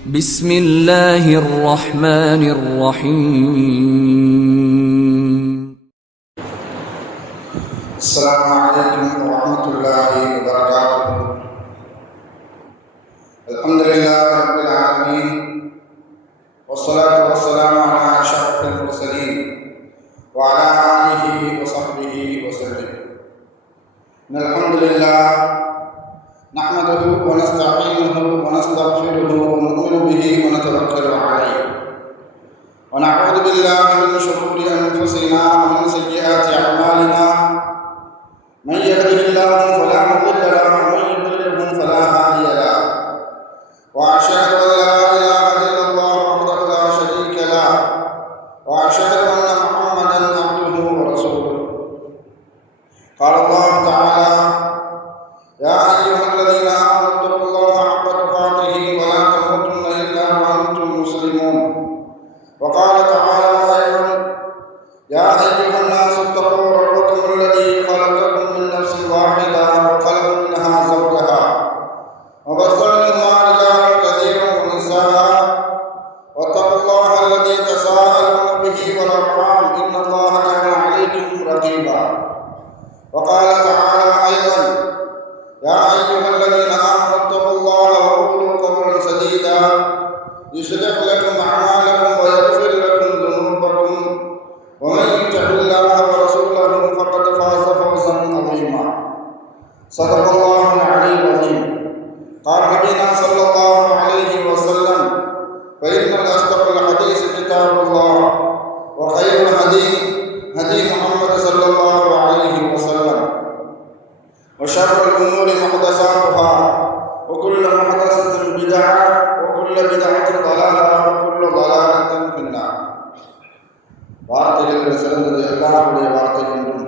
بسم الله الرحمن الرحيم. السلام عليكم ورحمة الله وبركاته. الحمد لله رب العالمين، والصلاة والسلام على أشرف المرسلين وعلى آله وصحبه وسلم. الحمد لله نحمده ونستعينه ونستغفره ونؤمن به ونتوكل عليه، ونعوذ بالله من شرور أنفسنا ومن سيئات أعمالنا. من يهده الله فلا مضل له ومن يضلل فلا هادي له، وأشهد أن لا إله إلا الله وحده لا شريك له، وأشهد أن محمدا عبده ورسوله. قال الله تعالى: يا أيها الذين آمنوا اتقوا الله حق تقاته ولا تموتن إلا وأنتم مسلمون. وقال تعالى أيضا: يا أيها الناس اتقوا ربكم الذي خلقكم من نفس واحدة وخلق منها زوجها وبث منهما رجالا كثيرا ونساء، واتقوا الله الذي تساءلون به والأرحام إن الله كان عليكم رقيبا. وقال تعالى أيضا: يا أيها الذين آمنوا اتقوا الله وقولوا قولا سديدا يصلح لكم أعمالكم ويغفر لكم ذنوبكم، ومن يطع الله ورسوله فقد فاز فوزا عظيما. صدق الله العلي العظيم. قال نبينا صلى الله عليه وسلم: فإن أصدق الحديث كتاب الله، وخير الهدي هدي محمد صلى الله عليه وسلم، وشر الأمور محدثاتها، وكل محدثة بدعة، وكل بدعة ضلالة، وكل ضلالة في النار. வார்த்தைகளில் சிறந்தது எல்லாருடைய வார்த்தை என்றும்,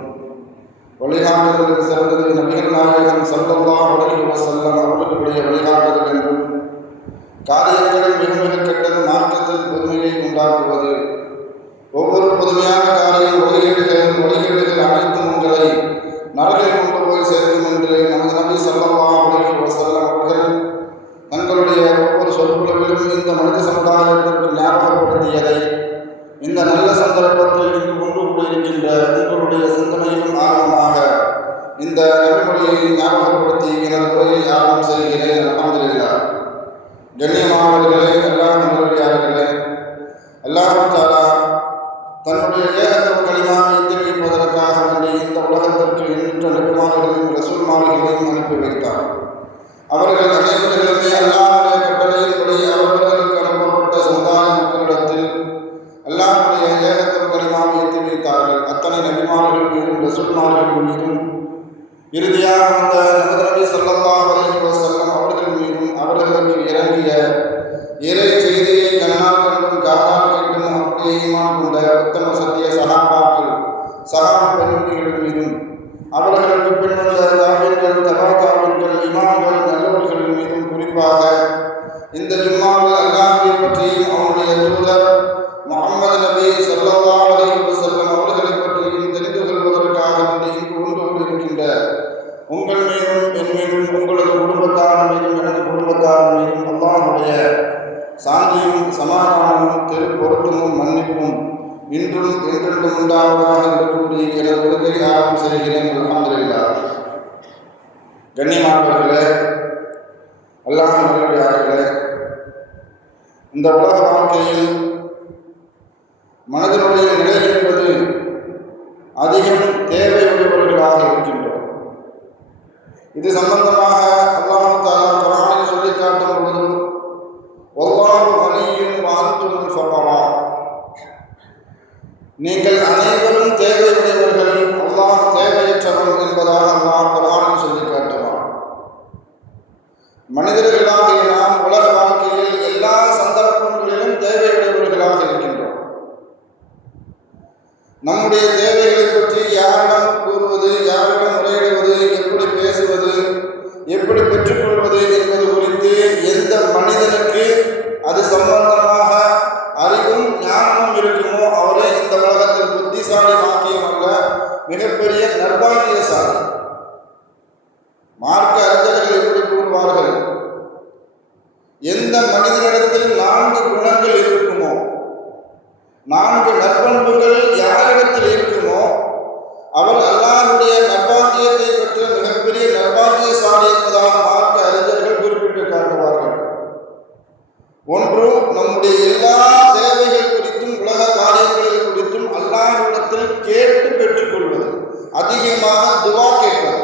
வழிகாட்டுதலில் சிறந்தது நபிகள் நாயகம் ஸல்லல்லாஹு அலைஹி வஸல்லம் அவர்களுடைய வழிகாட்டுதல் என்றும், காரியங்களில் மிக மிக கெட்டது மார்க்கத்தில் புதுமையை உண்டாக்குவது, ஒவ்வொரு புதுமையான காரியம் வழிகேடுகள் அனைத்தும் உங்களை நரகில் கொண்டு போய் சேர்க்கும் என்று நமது நபி ஸல்லல்லாஹு அலைஹி வஸல்லம் அவர்கள் தங்களுடைய ஒவ்வொரு சொற்களிலும் இந்த மனித சமுதாயத்திற்கு ஞாபகப்படுத்தியதை இந்த நல்ல சந்தர்ப்பத்தில் இங்கு கொண்டு போயிருக்கின்ற உங்களுடைய சிந்தனையிலும் ஆர்வமாக இந்த நபிமொழியை ஞாபகப்படுத்தி எனது உரையை ஆரம்பம் செய்கிறேன். அல்ஹம்துலில்லாஹ். கண்ணியமானவர்களே, அல்லாஹ் நல்லடியார்களே, அல்லாஹ் தஆலா தன்னுடைய ஏகத்துவ கலிமாவை தெரிவிப்பதற்காக வேண்டி இந்த உலகத்திற்கு எண்ணற்ற நபிமார்களையும் ரசூல்மார்களையும் அனுப்பி வைத்தார். அவர்கள் அனைவர்களுமே அல்லாஹ்வுடைய கட்டளையின்படி அவர்களுக்கு அனுப்பப்பட்ட சமுதாய மக்களிடத்தில் அல்லாஹ்வுடைய ஏகத்துவ கலிமாவை தெரிவித்தார்கள். அத்தனை நபிமார்கள் மீதும் ரசூல்மார்கள் மீதும் இறுதியாக வந்த நமது நபி ஸல்லல்லாஹு அலைஹி வஸல்லம் அவர்கள் மீதும் அவர்களுக்கு இறங்கிய இறை செய்தியை கண்ணால் கண்டும் காதால் கேட்டும் அப்படியே ஈமான் கொண்ட உத்தம சத்திய சஹாபாக்கள் சஹாபா பெண்மணிகள் மீதும் அவர்களுக்கு பின் வந்த தாபீன்கள் தபா தாபீன்கள் இமாம்கள் நல்லவர்கள் மீதும் குறிப்பாக இந்த ஜும்மாவில் அல்லாஹ்வை பற்றியும் அவருடைய தூதர் முஹம்மது நபி ஸல்லல்லாஹு அலைஹி வஸல்லம் அவர்களை பற்றியும் தெரிந்து கொள்வதற்காக இங்கு கொண்டு இருக்கின்ற உங்கள் மீதும் என் மீதும் உங்களது குடும்பத்தார் மீதும் எனது குடும்பத்தார் மீதும் அல்லாஹ்வுடைய சாந்தியும் சமாதானமும் பொருத்தமும் மன்னிப்பும் இன்றும் என்றென்றும் உண்டாவதாக இருக்கக்கூடிய எனது உலகை ஆரம்பம் செய்கிறேன். அல்ஹம்துலில்லாஹ். கண்ணியமானவர்களே, அல்லாஹ் நல்லடியார்களே, இந்த உலக வாழ்க்கையில் மனதினுடைய நிலை என்பது அதிகம் தேவையுடையவர்களாக இருக்கின்றோம். இது சம்பந்தமாக அல்லாஹ் தஆலா குர்ஆனில் சொல்லி காட்டும் பொழுது, வல்லாஹு கனிய்யுன் வ அன்தும் ஃபுகரா, நீங்கள் அனைவரும் தேவையுடையவர்கள், அல்லாஹ் தேவையற்றவன் என்பதாக அல்லாஹ் குர்ஆனில் சொல்லி காட்டுவான். மனிதர்களாகிய நாம் உலக வாழ்க்கையில் எல்லா சந்தர்ப்பங்களிலும் தேவையுடையவர்களாக இருக்கின்றோம். நம்முடைய தேவைகளை பற்றி யாரிடம் கூறுவது, யாரிடம் முறையிடுவது, எப்படி பேசுவது, எப்படி பெற்றுக்கொள்வது என்பது குறித்து எந்த மனிதனுக்கு அது சம்பந்தமாக அறிவும் ஞானமும் இருக்குமோ அவரே இந்த உலகத்தில் புத்திசாலி வாக்கியம் அல்ல, மிகப்பெரிய நர்பாகியசாலி. மார்க்க அறிஞர்கள் எப்படி கூறுவார்கள், எந்த மனிதனிடத்தில் 4 குணங்கள் இருக்குமோ, 4 நற்பண்புகள் யாரிடத்தில் இருக்குமோ அவள் அல்லாஹ்வுடைய நற்பாக்கியத்தை பெற்ற மிகப்பெரிய நற்பாக்கியசாலி என்பதாக மார்க்க அறிஞர்கள் குறிப்பிட்டு காட்டுவார்கள். ஒன்று, நம்முடைய எல்லா தேவைகள் குறித்தும் உலக காரியங்கள் குறித்தும் அல்லாஹ்விடத்தில் கேட்டு பெற்றுக்கொள்வது, அதிகமாக துவா கேட்பது.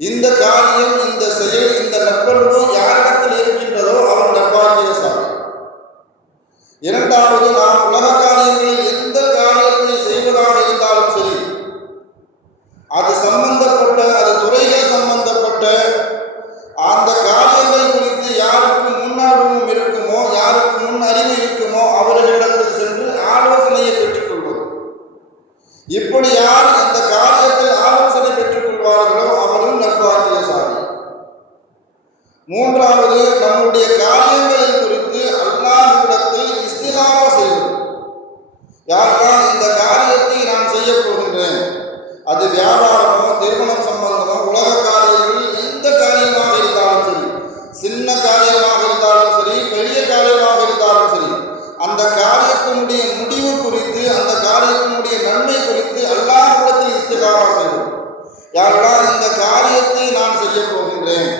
இந்த காரியம், இந்த செயல், இந்த நற்பண்பு யாரிடத்தில் இருக்கின்றதோ அவன் நற்பாக்கியசாலி. இரண்டாவது, நாம் உலக காரியங்களில் எந்த காரியத்தை செய்வதாக இருந்தாலும் சரி, அது சம்பந்தப்பட்ட, அது துறைகள் சம்பந்தப்பட்ட அந்த காரியங்கள் குறித்து யாருக்கு முன் அனுபவம் இருக்குமோ, யாருக்கு முன் அறிவு இருக்குமோ அவர்களிடத்தில் சென்று ஆலோசனையை பெற்றுக்கொள்வது. இப்படி யார் இந்த காரியத்தில் ஆலோசனை பெற்றுக் கொள்வார்களோ அவரும் நற்பாக்கியசாலி. மூன்றாவது, நம்முடைய காரியங்களை குறித்து அல்லாஹ்விடத்தில் இஸ்திகாரா செய்வது. யாரெல்லாம் இந்த காரியத்தை நான் செய்ய போகின்றேன், அது வியாபாரமோ, திருமணம் சம்பந்தமோ, உலக காரியங்களில் எந்த காரியமாக இருந்தாலும் சரி, சின்ன காரியமாக இருந்தாலும் சரி, பெரிய காரியமாக இருந்தாலும் சரி, அந்த காரியத்தினுடைய முடிவு குறித்து, அந்த காரியத்தினுடைய நன்மை குறித்து அல்லாஹ்விடத்தில் இஸ்திகாரா செய்வது. யாரெல்லாம் இந்த காரியத்தை நான் செய்ய போகின்றேன்,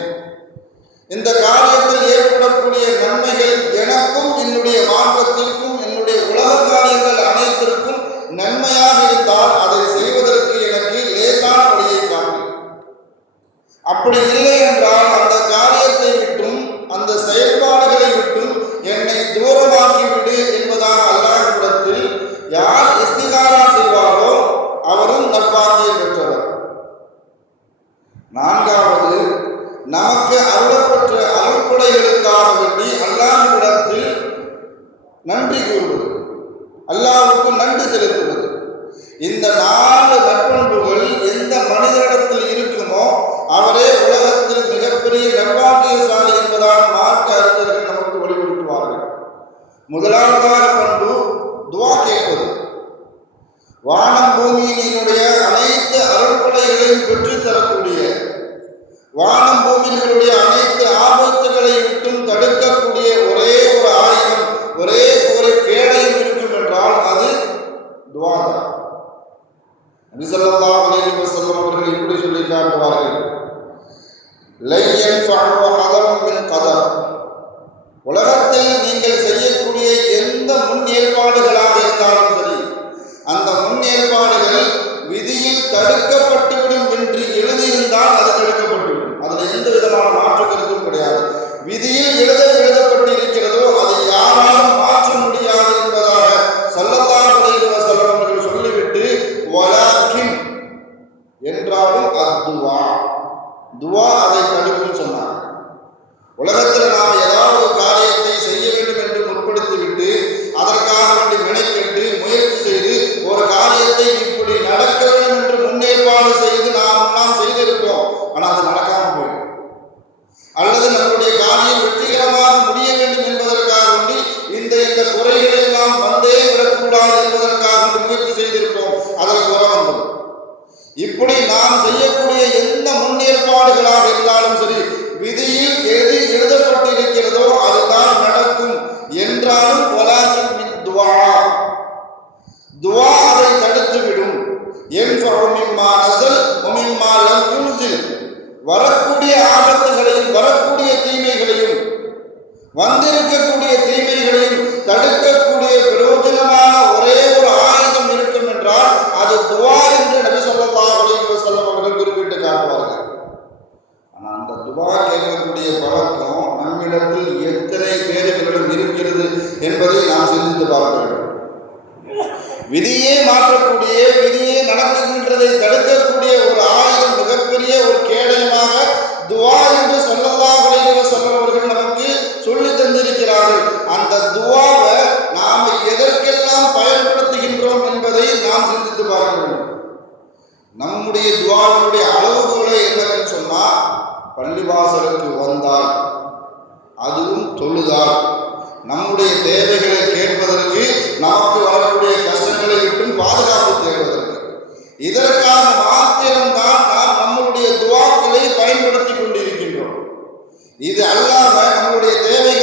இந்த காரியத்தில் ஏற்படக்கூடிய நன்மைகள் எனக்கும் என்னுடைய மார்க்கத்திற்கும் என்னுடைய உலக காரியங்கள் அனைத்திற்கும் நன்மையாக இருந்தால் அதை செய்வதற்கு எனக்கு லேசான வழியை காட்டு. அப்படி இல்லை என்றால் அந்த காரியத்தை விட்டும் அந்த செயல்பாடுகளை விட்டும் என்னை தூரமாக்கிவிடு என்பதாக அல்லாஹ்விடத்தில் யார் இஸ்திகாரா செய்வாரோ அவரும் நற்பாக்கியம் பெற்றவர். நான்காவது, நமக்கு அருளப்பட்ட அருள்கொடைகளுக்காக வேண்டி அல்லாஹ்விடத்தில் நன்றி கூறுவது, அல்லாஹ்வுக்கு நன்றி செலுத்துவது. இந்த 4 நற்பண்புகள் எந்த மனிதனிடத்தில் இருக்குமோ அவரே உலகத்தில் மிகப்பெரிய நற்பாக்கியசாலி என்பதாக மார்க்க அறிஞர்கள் நமக்கு வலியுறுத்துவார்கள். முதலாவதாக பண்பு துவா கேட்பது. வானம் பூமியினுடைய அனைத்து அருள்கொடைகளையும் பெற்றுத் தரக்கூடிய, வானம் பூமிகளுடைய அனைத்து ஆபத்துகளை விட்டும் தடுக்கக்கூடிய ஒரே ஒரு ஆயுதம், ஒரே ஒரு கேடயம் இருக்கும் என்றால் அது துவா தான். நபி ஸல்லல்லாஹு அலைஹி வஸல்லம் அவர்கள் இப்படி சொல்லி காட்டுவார்கள், லையன் ஃபஅஹு ஹதம் மின் கதர். உலகத்தில் நீங்கள் செய்யக்கூடிய எந்த முன் ஏற்பாடுகளாக இருந்தாலும் சரி, அந்த முன் ஏற்பாடுகள் விதியில் தடுக்கப்பட்டுவிடும் என்று எழுதியிருந்தால் அது தடுக்கப்பட்டுவிடும். அதில் எந்த விதமான மாற்று கருத்தும் கிடையாது. விதியில் எழுதப்பட்டிருக்கிறதோ அதை யாராலும் மாற்ற முடியாது என்பதாக ஸல்லல்லாஹு அலைஹி வஸல்லம் அவர்கள் சொல்லிவிட்டு, வலாக்கின் என்றாலும் அத்துவா, துவா அதை தடுக்கும் சொன்னார். உலகத்தில் நாம் ஏதாவது ஒரு காரியத்தை செய்ய வேண்டும் என்று முற்படுத்திவிட்டு அதற்காக வேண்டி மெனக்கெட்டு முயற்சி செய்து ஒரு காரியத்தை இப்படி நடக்க வேண்டும் என்று முன்னேற்பாடு செய்து நாம் செய்திருப்போம், ஆனால் அது நடக்காமல் போயிடும். அல்லது நம்முடைய காரியம் வெற்றிகரமாக முடிய வேண்டும் என்பதற்காக வேண்டி இந்த குறைகளை எல்லாம் வந்தே விடக்கூடாது என்பதற்காக முயற்சி செய்திருப்போம், அதற்கு வர வந்தோம். இப்படி நாம் செய்யக்கூடிய எந்த முன்னேற்பாடுகளாக இருந்தாலும் சரி, விதியில் எது எழுதப்பட்டிருக்கிறதோ அதுதான் நடக்கும் என்றாலும் வலாக்கின் மின் துவா, துவா அதை தடுத்துவிடும். வரக்கூடிய ஆபத்துகளையும் வரக்கூடிய தீமைகளையும் வந்திருக்கக்கூடிய தீமைகளையும் தடுக்கக்கூடிய பிரயோஜனமான ஒரே ஒரு ஆயுதம் இருக்கும் என்றால் அது துவா என்று நபி ஸல்லல்லாஹு அலைஹி வஸல்லம் அவர்கள் குறிப்பிட்டு காட்டுவார்கள். ஆனால் அந்த துவா கேட்கக்கூடிய பழக்கம் நம்மிடத்தில் எத்தனை பேர்களிடம் இருக்கிறது என்பதை நாம் சிந்தித்து பார்க்க வேண்டும். விதியே மாற்றக்கூடிய, விதியே நடக்குகின்றதை தடுக்கக்கூடிய ஒரு ஆயுதம், மிகப்பெரிய ஒரு கேடயமாக துவா என்று ஸல்லல்லாஹு அலைஹி வஸல்லம் அவர்கள் நமக்கு சொல்லி தந்திருக்கிறார்கள். அந்த துவாவை நாம் எதற்கெல்லாம் பயன்படுத்துகின்றோம் என்பதை நாம் சிந்தித்து பார்க்க வேண்டும். நம்முடைய துவாவினுடைய அளவுகோலை என்னவென்று சொன்னால், பள்ளிவாசலுக்கு வந்தால், அதுவும் தொழுதால், நம்முடைய தேவைகளை கேட்பதற்கு, நமக்கு வரக்கூடிய கஷ்டங்களை விட்டும் பாதுகாப்பு தேடுவதற்கு, இதற்காக மாத்திரம்தான் நாம் நம்முடைய துவாக்களை பயன்படுத்தி கொண்டிருக்கின்றோம். இது அல்லாம நம்முடைய தேவைகள்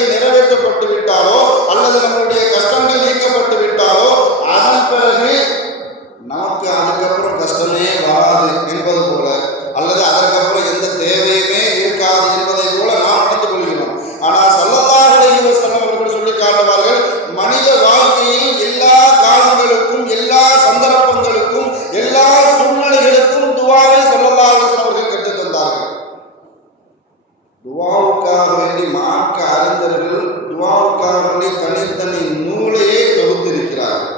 துவாவுக்காக வேண்டி தனித்தனி நூலையே தொகுத்திருக்கிறார்கள்.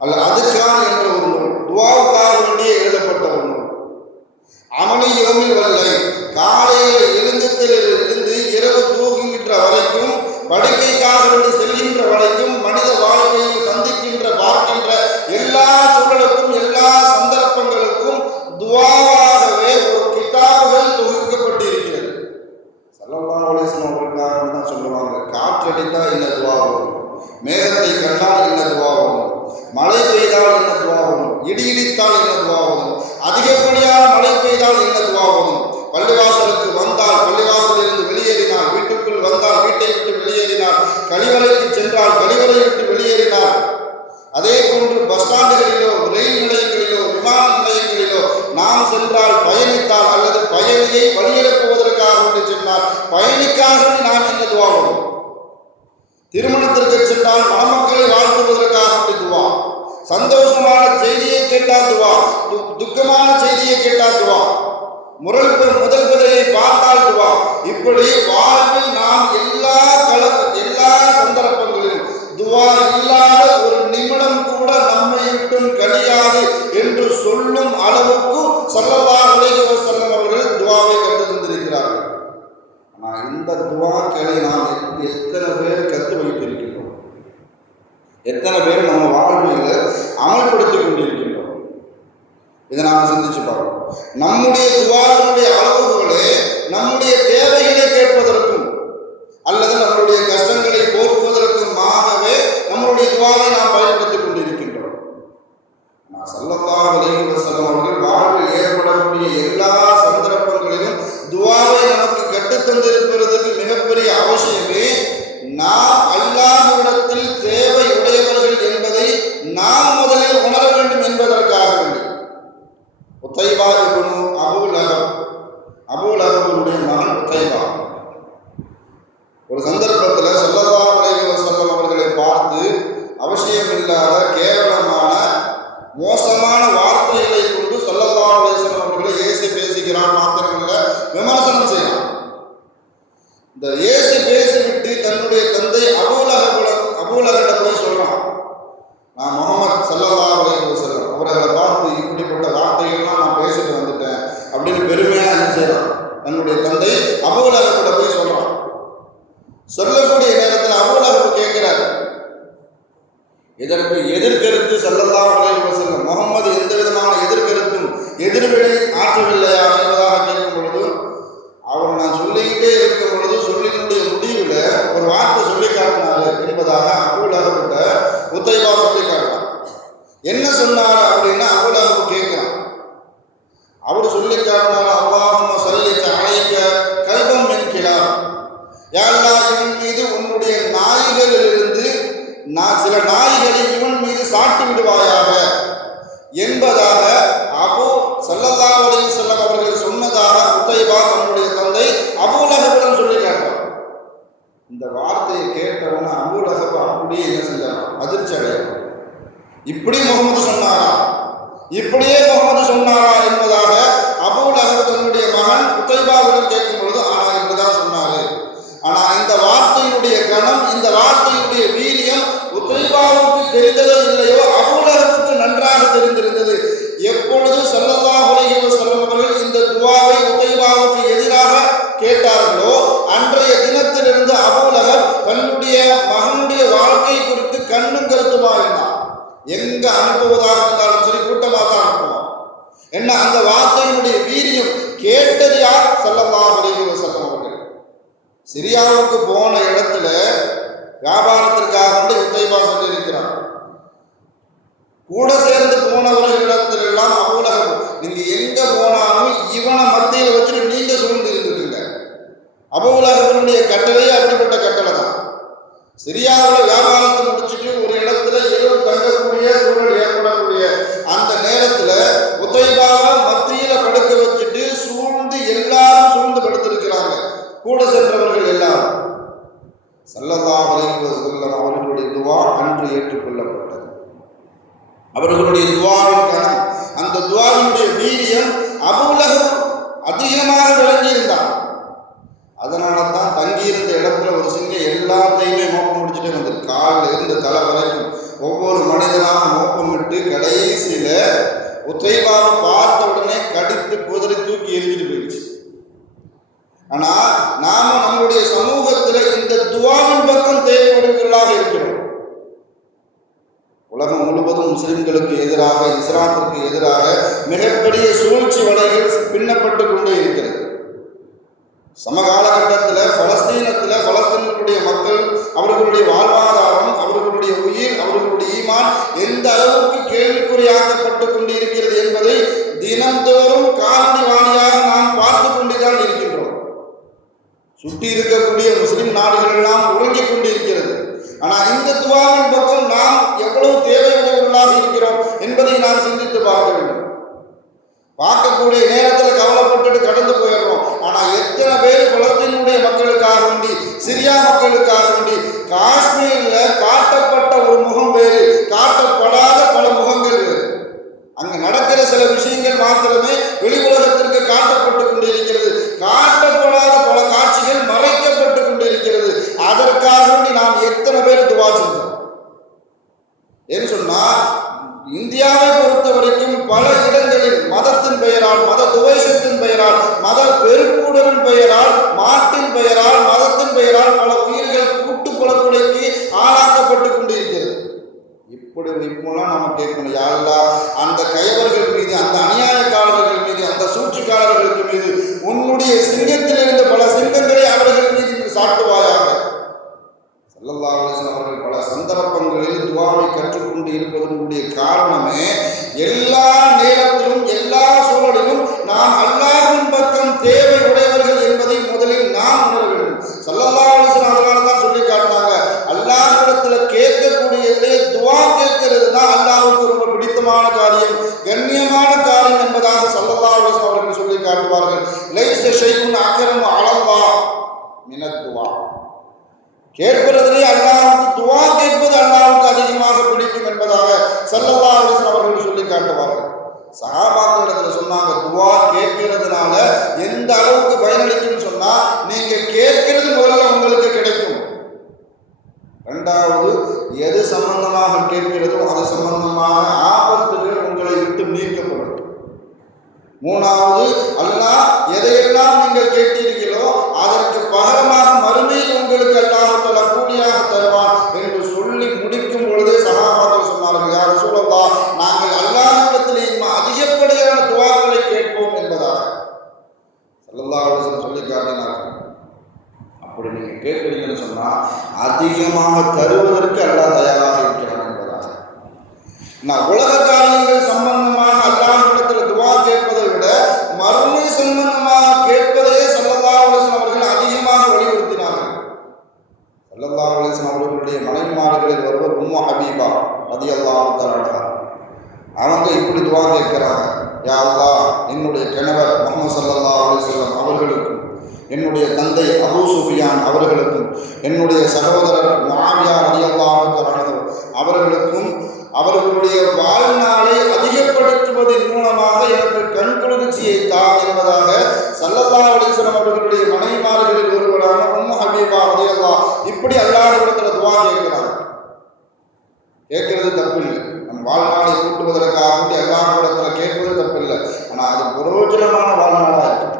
அதுக்கான் என்ற ஒரு நூல் துவாவுக்காக வேண்டியே எழுதப்பட்ட ஒரு நூல். அமளி யோமில் வல்லை, காலையில் எழுந்ததிலிருந்து இரவு தூங்குகின்ற வரைக்கும், படுக்கைக்காக வேண்டி செல்கின்ற வரைக்கும், மனித வாழ்க்கையில் சந்திக்கின்ற பார்க்கின்ற எல்லா சூழலுக்கும் எல்லா சந்தர்ப்பங்களுக்கும் துவாவாகவே ஒரு கிதாபுகள் தொகுக்கப்பட்டிருக்கிறது. ஸல்லல்லாஹு அலைஹி வஸல்லம் அவர்களுக்காக தான் சொல்லுவாங்க, காற்றடித்தா என்ன துவா வரும், மேகத்தை கண்டால் என்ன துவா வரும், மழை பெய்தால் என்ன துவா வரும், இடி இடித்தால் என்ன துவா வரும், அதிகப்படியான மழை பெய்தால் என்ன துவா வரும், பள்ளிவாசலுக்கு வந்தால் பள்ளிவாசலிருந்து வெளியேறினார், வீட்டுக்குள் வந்தால் வீட்டை விட்டு வெளியேறினார், கழிவறைக்கு சென்றால் கழிவறை விட்டு வெளியேறினார். அதே போன்று பஸ் ஸ்டாண்டுகளிலோ ரயில் நிலையங்களிலோ விமான நிலையங்களிலோ நாம் சென்றால் பயணித்தால் அல்லது பயணியை வழியிறப்புவதற்காக சென்றால் பயணிக்காக நாம் என்ன துவா வரும், திருமணத்திற்கு சென்றால் மணமக்களை வாழ்த்துவதற்காக துவா, சந்தோஷமான செய்தியை கேட்டால் துவா, துக்கமான செய்தியை கேட்டால் துவா, முதல் பிறையை பார்த்தால் துவா. இப்படி வாழ்வில் நாம் எல்லா சந்தர்ப்பங்களிலும் துவா இல்லாத ஒரு நிமிடம் கூட நம்மை விட்டும் கழியாது என்று சொல்லும் அளவுக்கு ஸல்லல்லாஹு அலைஹி வஸல்லம் அவர்கள் துவாவை கற்று தந்திருக்கிறார்கள். ஆனால் இந்த துவாக்களை நாம் எத்தனை பேர் கற்று வைத்திருக்கின்றோம், எத்தனை பேர் நம்ம வாழ்வில் அமல்படுத்திக் கொண்டிருக்கின்றோம், இதை நாம் சிந்திச்சு பார்க்கணும். நம்முடைய துவாவினுடைய அளவுகளே நம்முடைய தேவைகளை கேட்பதற்கும் அல்லது நம்மளுடைய கஷ்டங்களை போக்குவதற்குமாகவே நம்மளுடைய துவாவை நாம் பயன்படுத்திக் கொண்டிருக்கின்றோம். ஸல்லல்லாஹு அலைஹி வஸல்லம் அவர்கள் வாழ்வில் ஏற்படக்கூடிய எல்லா சந்தர்ப்பங்களிலும் துவாவை நமக்கு கற்றுத்தந்திருப்பதற்கு மிகப்பெரிய அவசியமே நாம் அல்லாஹ்விடத்தில் தேவை உடையவர்கள் என்பதை நாம் முதலில் உணர வேண்டும் என்பதற்காக வேண்டி. உத்தைபா இப்னு அபூ லஹபுடைய மகன் உத்தைபா ஒரு சந்தர்ப்பத்தில் ஸல்லல்லாஹு அலைஹி வஸல்லம் அவர்களை பார்த்து அவசியமில்லாத கேவலமான மோசமான வார்த்தைகளை கொண்டு ஸல்லல்லாஹு அலைஹி வஸல்லம் அவர்களை ஏசி பேசுகிறான், மாத்திரமல்ல விமர்சனம் செய்யலாம். இந்த ஏசி பேசிவிட்டு தன்னுடைய தந்தை அபூலஹபிட போய் சொல்றான், நான் முஹம்மது ஸல்லல்லாஹு அலைஹி வஸல்லம் அவர்களை பார்த்து இப்படிப்பட்ட வார்த்தைகள்லாம் நான் பேசிட்டு வந்துட்டேன் அப்படின்னு பெருமையாக என்ன செய்யறான், தன்னுடைய தந்தை அபூலஹபிட போய் சொல்றான். சொல்லக்கூடிய நேரத்தில் அபூலஹப் கேட்கிறார், இதற்கு எதிர்கருத்து ஸல்லல்லாஹு அலைஹி வஸல்லம் முஹம்மது எந்த விதமான எதிர்கருத்தும் எதிர்வினை ஆற்றவில்லையா என்பதாக கேட்கும் பொழுது அவர் நான் சொல்லிக்கிட்டே இருக்கும் பொழுது சொல்லினுடைய முடிவில் ஒரு வார்த்தை சொல்லி காட்டினாரு என்பதாக அபூலஹபிட்ட உத்தைபா சொல்லி காட்டினார். என்ன சொன்னார் அப்படின்னா அபூலஹப் கேட்கிறான். அவர் சொல்லி காட்டினார், அல்லாஹும்ம ஸல்லி அலைக கல்பம் மின் கிலாப், யா அல்லாஹ் இவன் மீது உன்னுடைய நாய்களிலிருந்து சில நாய்களை இவன் மீது சாட்டி விடுவாயாக என்பதாக அபூ ஸல்லல்லாஹு அலைஹி வஸல்லம் அவர்கள் சொன்னதாக உத்தைபா தன்னுடைய தந்தை அபூலஹபிடம் சொல்லி காட்டார். இந்த வார்த்தையை கேட்டவன அபூலஹப் அப்படியே என்ன செஞ்சார், அதிர்ச்சி அடையார். இப்படி முகமது சொன்னாரா, இப்படியே முகமது சொன்னாரா என்பதாக அபூலஹப் தன்னுடைய மகன் உத்தைபாவிடம் கேட்கும் பொழுது ஆனால் இப்படிதான் சொன்னாரு. ஆனால் இந்த வார்த்தையினுடைய கணம், இந்த வார்த்தையினுடைய வீரியம் உத்தைபாவுக்கு தெரிந்ததோ இல்லையோ அபூலஹபுக்கு நன்றாக தெரிந்திருந்தது. எப்பொழுது ஸல்லல்லாஹு அலைஹி வஸல்லம் அவர்கள் இந்த துஆவை உத்தைபாவுக்கு எதிராக கேட்டார்களோ அன்றைய தினத்திலிருந்து அபூலஹப் தன்னுடைய மகனுடைய வாழ்க்கை குறித்து கண்ணும் கருத்துமா இருந்தார். எங்க அனுப்புவதாக இருந்தாலும் சரி கூட்டமாக தான் அனுப்புவான். என்ன அந்த வார்த்தையினுடைய வீரியம் கேட்டது யார்? ஸல்லல்லாஹு அலைஹி வஸல்லம் அவர்கள். சிரியாவுக்கு போன இடத்துல வியாபாரத்திற்காக வந்து உத்தைபா சொல்லியிருக்கிறார். கூட சேர்ந்து போனவர்களிடத்துல எல்லாம் அபூலஹப், நீங்க எங்க போனாலும் இவனை மத்தியில் வச்சுட்டு நீங்க சூழ்ந்து இருந்துட்டுங்க. அபூலஹபினுடைய கட்டளையே அப்படிப்பட்ட கட்டளை தான். சிரியாவில் வியாபாரத்தை முடிச்சுட்டு ஒரு இடத்துல இரவு தங்கக்கூடிய சூழல் ஏற்படக்கூடிய அந்த நேரத்துல உத்தைபாவை மத்தியில படுக்க வச்சுட்டு எல்லாரும் சூழ்ந்து படுத்திருக்கிறாங்க. கூட சென்றவர்கள் எல்லாரும். ஸல்லல்லாஹு அலைஹி வஸல்லம் அவர்களுடைய துஆ அன்று ஏற்றுக்கொள்ளப்பட்டது. அவர்களுடைய துஆவின் கணம், அந்த துஆவினுடைய வீரியம் அபூலஹப் அதிகமாக விளங்கி இருந்தான். அதனால தான் தங்கியிருந்த இடத்துல ஒரு சிங்க எல்லாத்தையுமே மோப்பம் முடிச்சுட்டே வந்தது. காலில் இருந்து தலை வரைக்கும் ஒவ்வொரு மனிதனாக மோப்பமிட்டு கடைசியில உத்தைபாவை பார்த்த உடனே கடித்து குதிரை தூக்கி எரிஞ்சிட்டு போயிடுச்சு. ஆனா நாம நம்முடைய சமூகத்துல இந்த துவாவின் பக்கம் தேவைப்படுவர்களாக இருக்கிறோம். உலகம் முழுவதும் முஸ்லிம்களுக்கு எதிராக, இஸ்லாத்திற்கு எதிராக மிகப்பெரிய சூழ்ச்சி வலைகள் பின்னப்பட்டு கொண்டே இருக்கிறது. சமகாலகட்டத்தில் பலஸ்தீனுடைய மக்கள், அவர்களுடைய வாழ்வாதாரம், அவர்களுடைய உயிர், அவர்களுடைய ஈமான் எந்த அளவுக்கு கேள்விக்குறியாக்கப்பட்டு கொண்டு இருக்கிறது என்பதை தினந்தோறும் காணொலி வாரியாக நாம் பார்த்து கொண்டுதான் இருக்கின்றோம். சுற்றி இருக்கக்கூடிய முஸ்லிம் நாடுகள் எல்லாம் உறங்கிக் கொண்டிருக்கிறது. ஆனால் இந்த துவாவின் பக்கம் நாம் எவ்வளவு தேவையுடையவர்களாக இருக்கிறோம் என்பதை நாம் சிந்தித்து பார்க்க வேண்டும். பார்க்கக்கூடிய நேரத்தில் கவலைப்பட்டு கடந்து போயிடுறோம். ஆனால் எத்தனை பேர் பலஸ்தீனுடைய மக்களுக்காக வேண்டி, சிரியா மக்களுக்காக வேண்டி, காஷ்மீரில் காட்டப்பட்ட ஒரு முகம் வேறு, காட்டப்படாத பல முகங்கள் வேறு. அங்கு நடக்கிற சில விஷயங்கள் மாத்திரமே வெளி உலகத்திற்கு காட்டப்பட்டு கொண்டிருக்கிறது. காட்டப்படாத பல காட்சிகள் மறைக்கப்பட்டு கொண்டிருக்கிறது. அதற்காக வேண்டி நாம் எத்தனை பேர் துவா செஞ்சோம் என்று சொன்னால், இந்தியாவை பொறுத்த வரைக்கும் பல இடங்களில் மதத்தின் பெயரால், மத துவேஷத்தின் பெயரால், மத வெறுப்புடலின் பெயரால், மாட்டின் பெயரால், மதத்தின் பெயரால் பல உயிர்கள் கூட்டு கொலைக்கு ஆளாக்கப்பட்டு கொண்டிருக்கிறது. இப்பெல்லாம் நம்ம கேட்கணும், யா அல்லாஹ் அந்த கைவர்கள் மீது, அந்த அநியாயக்காரர்கள் மீது, அந்த சூழ்ச்சிக்காரர்களுக்கு மீது உன்னுடைய சிங்கத்தில் இருந்த பல சிங்கங்களை அவர்கள் மீது சாட்டுவாயாக. ஸல்லல்லாஹு அலைஹி வஸல்லம் அவர்கள் பல சந்தர்ப்பங்களில் துஆவை கற்றுக்கொண்டு இருப்பதனுடைய காரணமே, எல்லா நேரத்திலும் எல்லா சூழலிலும் நாம் அல்லாஹ்வின் பக்கம் தேவை உடையவர்கள் என்பதை முதலில் நாம் உணர வேண்டும். ஸல்லல்லாஹு அலைஹி வஸல்லம் அவர்கள் தான் சொல்லி காட்டினாங்க, அல்லாஹ்விடத்தில் கேட்கக்கூடியதே துஆ கேட்கிறது தான் அல்லாஹ்வுக்கு ரொம்ப பிடித்தமான காரியம், கண்ணியமான காரியம் என்பதாக ஸல்லல்லாஹு அலைஹி வஸல்லம் அவர்கள் சொல்லி காட்டுவார்கள். லைஸ ஷைஉன் அக்ரமு அலல்லாஹ் மினத் துஆ. கேட்பதிலே அல்லாஹ்வுக்கு துஆ கேட்பது அல்லாஹ்வுக்கு அதிகமாக பிடிக்கும் என்பதாக ஸல்லல்லாஹு அலைஹி வஸல்லம் அவர்கள் சொல்லி காட்டுவார்கள். சஹாபாக்களிடத்தில் சொன்னாங்க, துஆ கேட்கிறதுனால எந்த அளவுக்கு பயனளிக்கும்னு சொன்னா, நீங்க கேட்கிறது முதல்ல உங்களுக்கு கிடைக்கும். இரண்டாவது, எது சம்பந்தமாக கேட்கிறதோ அது சம்பந்தமான ஆபத்துகள் உங்களை விட்டு நீக்கப்படும். மூணாவது, அல்லாஹ் எதையெல்லாம் நீங்கள் கேட்டீர்களோ அதற்கு பகரமாக மறுமையில் உங்களுக்கு அல்லாஹ் தஆலா கூலியாக தருவான் என்று சொல்லி முடிக்கும் பொழுதே சஹாபாக்கள் சொன்னார்கள், யா ரசூலல்லாஹ், நாங்கள் அல்லாஹ்விடத்தில் அதிகப்படியான துஆக்களை கேட்போம் என்பதாக ஸல்லல்லாஹு அலைஹி வஸல்லம் சொல்லி காட்டினார்கள். அப்படி நீங்க கேட்கிறீங்கன்னு சொன்னா அதிகமாக தருவதற்கு அல்லாஹ் தயாராக இருக்கிறான் என்பதாக. நான் உலக காரியங்கள் சம்பந்தமாக அல்லாஹ்விடத்தில் துஆ கேட்பதை விட மறுமை சம்பந்தமாக கேட்பதே ஸல்லல்லாஹு அலைஹி வஸல்லம் அவர்கள் அதிகமாக வலியுறுத்தினார்கள். ஸல்லல்லாஹு அலைஹி வஸல்லம் அவர்களுடைய மனைவிமார்களில் ஒருவர் உம்மு ஹபீபா ரலியல்லாஹு தஆலா. அவங்க இப்படி துஆ கேட்கிறாங்க, யா அல்லாஹ், என்னுடைய கணவர் முஹம்மது ஸல்லல்லாஹு அலைஹி வஸல்லம் அவர்களுக்கும், என்னுடைய தந்தை அபூ சுஃபியான் அவர்களுக்கும், என்னுடைய சகோதரர் முஆவியா ரலியல்லாஹு தஆலா அவர்களுக்கும் அவர்களுடைய வாழ்நாளை அதிகப்படுத்துவதன் மூலமாக எனக்கு கண்குளிர்ச்சியை தா என்பதாக ஸல்லல்லாஹு அலைஹி வஸல்லம் அவர்களுடைய மனைவிமார்களில் ஒருவரான உம்மு ஹபீபா ரலியல்லாஹு இப்படி அல்லாஹ்விடத்தில் துஆ கேட்கிறாங்க. கேட்கிறது தப்பில்லை, நம் வாழ்நாளை கூட்டுவதற்காக வேண்டி அல்லாஹ்விடத்தில் கேட்பது தப்பில்லை. ஆனால் அது பிரயோஜனமான வாழ்நாளாக இருக்கும்.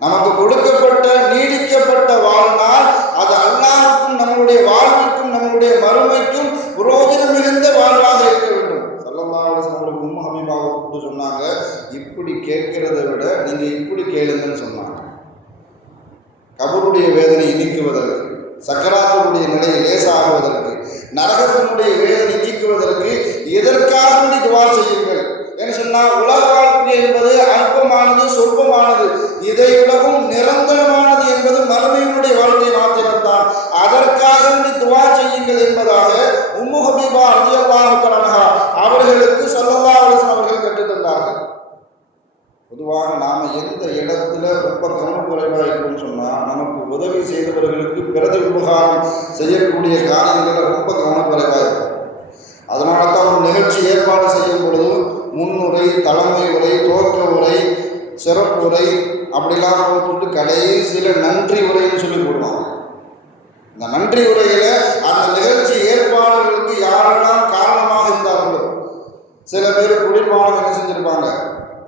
நமக்கு கொடுக்கப்பட்ட நீடிக்கப்பட்ட வாழ்நாள் அது அல்லாஹ்வுக்கும் நம்முடைய வாழ்விற்கும் நம்முடைய மறுமைக்கும் பிரயோஜனம் மிகுந்த வாழ்வாக இருக்க வேண்டும். ஸல்லல்லாஹு அலைஹி வஸல்லம் உம்மு ஹபீபாவை கூப்பிட்டு சொன்னாங்க, இப்படி கேட்கிறதை விட நீங்க இப்படி கேளுங்கன்னு சொன்னாங்க. கபருடைய வேதனை நீக்குவதற்கு, சக்கராத்துடைய நிலையை லேசாகுவதற்கு, நரகத்தினுடைய வேதனை நீக்குவதற்கு எதற்காக வேண்டி துஆ செய்யுங்கள் என்று சொன்னால், உலக வாழ்க்கை என்பது அற்பமானது, சொற்பமானது, இதை விடவும் நிரந்தரமானது என்பது மறுமையினுடைய வாழ்க்கை மாத்திரம்தான். அதற்காக வேண்டி துஆ செய்யுங்கள் என்பதாக உம்மு ஹபீபா ரலியல்லாஹு தஆலா அவர்களுக்கு ஸல்லல்லாஹு அலைஹி வஸல்லம் அவர்கள் கற்றுத் தந்தார்கள். பொதுவாக நாம் எந்த இடத்துல ரொம்ப கவனக்குறைவாக இருக்குன்னு சொன்னால், நமக்கு உதவி செய்தவர்களுக்கு பிரதி உபகாரம் செய்யக்கூடிய காரியங்களில் ரொம்ப கவனக்குறைவாக இருக்கும். அதனால தான் ஒரு நிகழ்ச்சி ஏற்பாடு செய்யும் பொழுது முன்னுரை, தலைமை உரை, துவக்க உரை, சிறப்புரை அப்படிலாம் போட்டு கடைசியில் நன்றி உரைன்னு சொல்லி போடுவாங்க. இந்த நன்றி உரையில அந்த நிகழ்ச்சி ஏற்பாடுகளுக்கு யாரெல்லாம் காரணமாக இருந்தார்களோ, சில பேர் குளிர்பானம் என்ன செஞ்சிருப்பாங்க,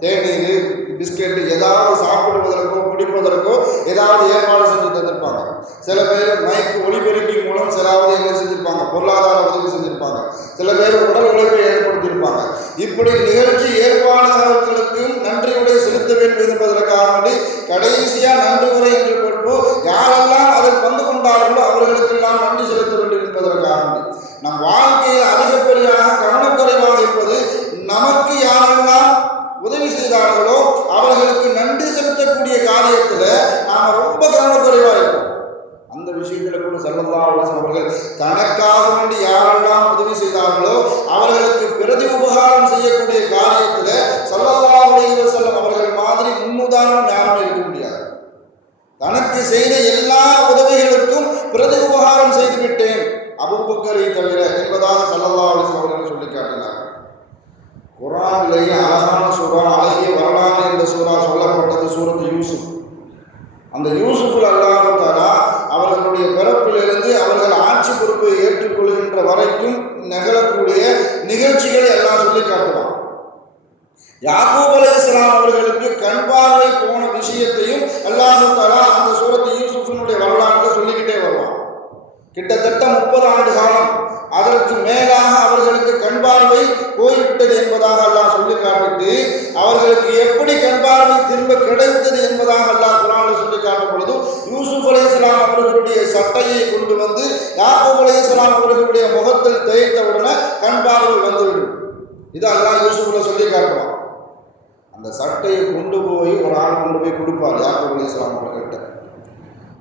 தேநீர் பிஸ்கெட்டு ஏதாவது சாப்பிடுவதற்கோ குடிப்பதற்கோ ஏதாவது ஏற்பாடு செஞ்சு தந்திருப்பாங்க. சில பேர் மைக்கு ஒளிபெருக்கி மூலம் சிலாவது என்ன செஞ்சிருப்பாங்க, பொருளாதார உதவி செஞ்சிருப்பாங்க. சில பேர் உடல் உழைப்பை ஏற்படுத்தியிருப்பாங்க. இப்படி நிகழ்ச்சி ஏற்பாடுகளுக்கும் நன்றி உரை செலுத்த வேண்டும் என்பதற்காக வேண்டி கடைசியா நன்றி உரை என்று கொண்டு யாரெல்லாம் அதில் பங்கு கொண்டார்களோ அவர்களுக்கெல்லாம் நன்றி செலுத்த வேண்டும் என்பதற்காக வேண்டி நம் வாழ்க்கையில் அதிகப்படியாக கவனக்குறைவாக இருப்பது, நமக்கு யாரெல்லாம் உதவி செய்தார்களோ அவர்களுக்கு நன்றி செலுத்தக்கூடிய காரியத்துல நாம ரொம்ப கவனக்குறைவா இருக்கோம். அந்த விஷயத்துல கூட ஸல்லல்லாஹு அலைஹி வஸல்லம் அவர்கள் தனக்காக வேண்டி யாரெல்லாம் உதவி செய்தார்களோ அவர்களுக்கு பிரதி உபகாரம் செய்யக்கூடிய காரியத்துல ஸல்லல்லாஹு அலைஹி வஸல்லம் அவர்கள் மாதிரி முன்னுதாரணம் யாரும் இருக்க முடியாது. தனக்கு செய்த எல்லா உதவிகளுக்கும் பிரதி உபகாரம் செய்து விட்டேன் அபூபக்கரை தவிர என்பதாக ஸல்லல்லாஹு அலைஹி வஸல்லம் அவர்கள் சொல்லி காட்டினார். குர்ஆனிலேயே அழகான சூரா, அழகிய வரலாறு என்ற சூரா சொல்லப்பட்டது சூரத்து யூசுப். அந்த யூசுஃபில் அல்லாஹ் தஆலா அவர்களுடைய பிறப்பிலிருந்து அவர்கள் ஆட்சி பொறுப்பை ஏற்றுக்கொள்கின்ற வரைக்கும் நிகழக்கூடிய நிகழ்ச்சிகளை எல்லாம் சொல்லி காட்டுவான். யாக்கூப் அலைஹிஸ்ஸலாம் அவர்களுக்கு கண் பார்வை போன விஷயத்தையும் அல்லாஹ் தஆலா அந்த சூரத்து யூசுஃபினுடைய வரலாற்றை சொல்லிக்கிட்டே வருவான். கிட்டத்தட்ட 30 ஆண்டு காலம் அதற்கு மேலாக அவர்களுக்கு கண் பார்வை போய்விட்டது என்பதாக அல்லாஹ் சொல்லி காட்டிட்டு அவர்களுக்கு எப்படி கண் பார்வை திரும்ப கிடைத்தது என்பதாக அல்லாஹ் குர்ஆனில் சொல்லி காட்டும் பொழுது யூசுப் அலைஹிஸ்ஸலாம் அவர்களுடைய சட்டையை கொண்டு வந்து யாக்கூப் அலைஹிஸ்ஸலாம் அவர்களுடைய முகத்தில் தேய்த்தவுடனே கண் பார்வை வந்துவிடும். இது அல்லாஹ் யூசுஃப்ல சொல்லி காட்டுவான். அந்த சட்டையை கொண்டு போய் ஒரு ஆள் கொண்டு போய் கொடுப்பார் யாக்கூப் அலைஹிஸ்ஸலாம் அவர்கள்ட்ட.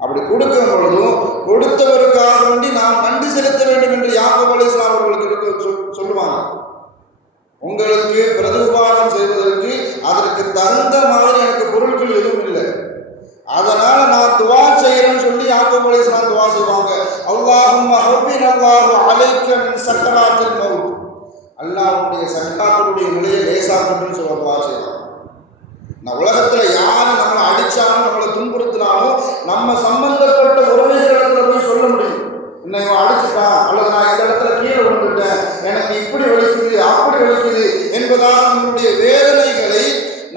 அப்படி கொடுக்கும் பொழுதும் கொடுத்தவருக்காக வேண்டி நாம் நன்றி செலுத்த வேண்டும் என்று யாக்கூப் அலைஹிஸ்ஸலாம் அவர்களுக்கு சொல்லுவாங்க. உங்களுக்கு பிரதி உபகாரம் செய்வதற்கு அதற்கு தகுந்த மாதிரி எனக்கு பொருட்கள் எதுவும் இல்லை, அதனால நான் துவா செய்யறேன்னு சொல்லி யாக்கூப் அலைஹிஸ்ஸலாம் துவா செய்வாங்க. அல்லாஹும்ம ஹவ்வின் அல்லாஹு அலைக்க மின் சக்கராத்தில் மவுத், அல்லாஹ்வுடைய சக்கராத்துடைய நிலையை லேசாக்கணும்னு சொல்ல துவா செய்வாங்க. நான் உலகத்துல யாரு நம்மளை அடிச்சாலும் நம்மளை துன்புறுத்தினாலும் நம்ம சம்பந்தப்பட்ட உறவுகளிடத்துல போய் சொல்ல முடியும், இன்னைக்கு அடிச்சுட்டான் அல்லது நான் இந்த இடத்துல கீழே விழுந்துட்டேன், எனக்கு இப்படி வலிக்குது அப்படி வலிக்குது என்பதாக நம்மளுடைய வேதனைகளை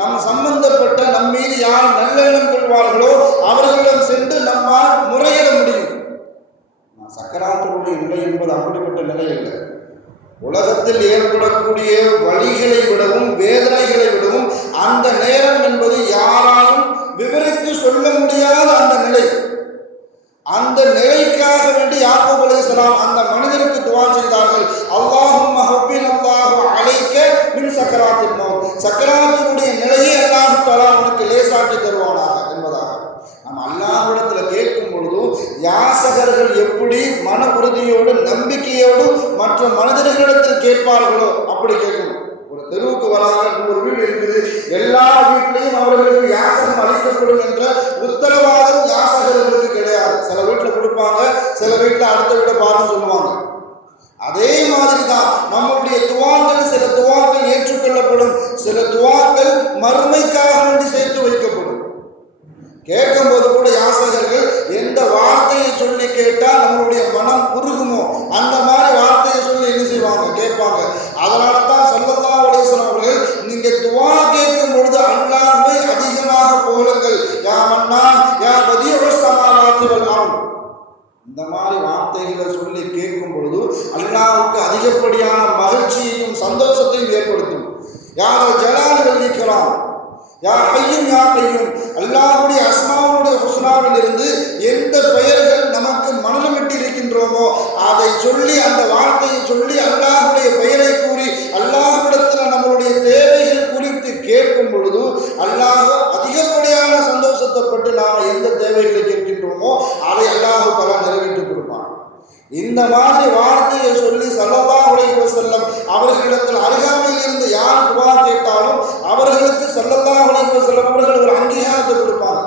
நம் சம்பந்தப்பட்ட நம் மீது யார் நல்லெண்ணம் கொள்வார்களோ அவர்களிடம் சென்று நம்மால் முறையிட முடியும். சக்கராத்துடைய நிலை என்பது அப்படிப்பட்ட நிலை இல்லை. உலகத்தில் ஏற்படக்கூடிய வலிகளை விடவும் வேதனைகளை விடவும் அந்த நேரம் என்பது யாராலும் விவரித்து சொல்ல முடியாத அந்த நிலை. அந்த நிலைக்காக வேண்டி யாக்கூப் அலைஹிஸ்ஸலாம் அந்த மனிதருக்கு துஆ செய்தார்கள். அல்லாஹும்ம ஹவ்வின் அல்லாஹு அலைக்க மின் சக்கராத்தில் மௌத், சக்கராத்துடைய நிலையை அல்லாஹ் தஆலா உனக்கு லேசாக்கி தருவானாக என்பதாக நாம் அல்லாஹ்விடத்தில் கேட்கும் பொழுதும் யாசகர்கள் எப்படி மன உறுதியோடு நம்பிக்கையோடு மற்ற மனிதர்களிடத்தில் கேட்பார்களோ அப்படி கேட்கணும். ஒரு தெருவுக்கு வராங்க, ஒரு வீடு இருக்குது, எல்லா வீட்டிலையும் அவர்களுக்கு யாசகம் அளிக்கப்படும் என்ற உத்தரவாதம் யாசகர்களுக்கு கிடையாது. சில வீட்டில் கொடுப்பாங்க, சில வீட்டில் அடுத்த வீட்டை பார்த்து சொல்லுவாங்க. அதே மாதிரி தான் நம்முடைய துவாக்கள், சில துவாக்கள் ஏற்றுக்கொள்ளப்படும், சில துவாக்கள் மறுமைக்காக வேண்டி சேர்த்து வைக்கப்படும். கேட்கும்போது கூட யாசகர்கள் எந்த வார்த்தையை சொல்லி கேட்டால் நம்மளுடைய மனம் குறுகுமோ அந்த மாதிரி வார்த்தையை சொல்லி என்ன செய்வாங்க, கேட்பாங்க. அதனால தான் ஸல்லல்லாஹு அலைஹி வஸல்லம் அவர்கள் நீங்க துஆ கேட்கும் பொழுது அல்லாஹ்வை அதிகமாக புகழுங்கள், யா மன்னான் யா பதியுஸ் ஸமாவாத்தி வல் அர்த், இந்த மாதிரி வார்த்தைகளை சொல்லி கேட்கும் பொழுது அல்லாஹ்வுக்கு அதிகப்படியான மகிழ்ச்சியையும் சந்தோஷத்தையும் ஏற்படுத்தும். யார் ஜலால் வல்லிக்கலாம், யா ஹய்யும் யா கய்யூம், அல்லாஹ்வுடைய அஸ்மாவுடைய ஹுஸ்னாவில் இருந்து எந்த பெயர்கள் நமக்கு மனமிட்டு இருக்கின்றோமோ அதை சொல்லி அந்த வார்த்தையை சொல்லி அல்லாஹ்வுடைய பெயரை கூறி அல்லாஹ்விடத்தில் நம்மளுடைய தேவைகள் குறித்து கேட்கும் பொழுது அல்லாஹ் அதிகப்படியான சந்தோஷத்தைப்பட்டு நாம் எந்த தேவைகளை கேட்கின்றோமோ அதை அல்லாஹ் தஆலா நிறைவேற்றி கொடுப்பான். இந்த மாதிரி வார்த்தையை சொல்லி ஸல்லல்லாஹு அலைஹி வஸல்லம் அவர்களிடத்தில் அருகாமையில் இருந்து யார் துஆ கேட்டாலும் அவர்களுக்கு ஸல்லல்லாஹு அலைஹி வஸல்லம் அவர்கள் ஒரு அங்கீகாரத்தை கொடுப்பாங்க.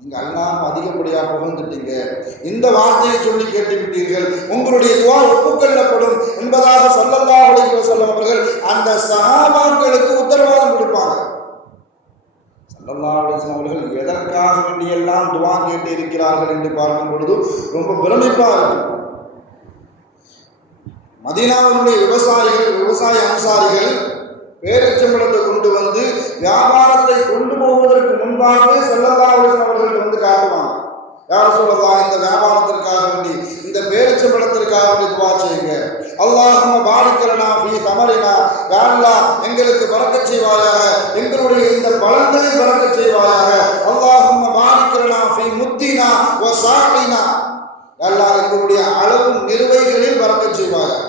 நீங்க அல்லாஹ் அதிகப்படியாக புகழ்ந்துட்டீங்க, இந்த வார்த்தையை சொல்லி கேட்டு விட்டீர்கள், உங்களுடைய துஆ ஒப்புக்கொள்ளப்படும் என்பதாக ஸல்லல்லாஹு அலைஹி வஸல்லம் அவர்கள் அந்த சஹாபாக்களுக்கு உத்தரவாதம் கொடுப்பாங்க. ஸல்லல்லாஹு அலைஹி வஸல்லம் அவர்கள் எதற்காக வேண்டியெல்லாம் துஆ கேட்டு இருக்கிறார்கள் என்று பார்க்கும் பொழுது ரொம்ப பிரமிப்பாக இருக்கும். மதீனாவினுடைய விவசாய அன்சாரிகள் பேரிச்சம்பழத்தை கொண்டு வந்து வியாபாரத்தை கொண்டு போவதற்கு முன்பாகவே ஸல்லல்லாஹு அலைஹி வஸல்லம் அவர்கள் வந்து காட்டுவாங்க. யார் சொல்லலாம், இந்த வியாபாரத்திற்காக வேண்டி, இந்த பேரிச்சம்பழத்திற்காக வேண்டி துஆ செய்யுங்க. அல்லாஹும்ம பாரிக் லனா ஃபீ தமரினா, யா அல்லாஹ் எங்களுக்கு பரக்கத் செய்வாயாக, எங்களுடைய இந்த பழங்களில் பரக்கத் செய்வாயாக. அல்லாஹும்ம பாரிக் லனா ஃபீ முத்தினா வ சாகினா, யா அல்லாஹ் எங்களுடைய அளவு நிறுவைகளில் பரக்கத் செய்வாயாக.